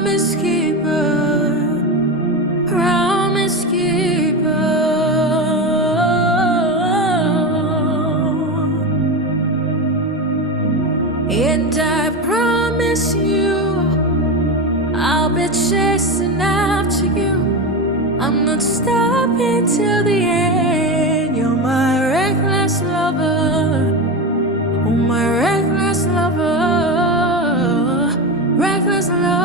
promise keeper, promise keeper. And I promise you, I'll be chasing after you. I'm not stopping till the end. You're my reckless lover, oh my reckless lover, reckless lover.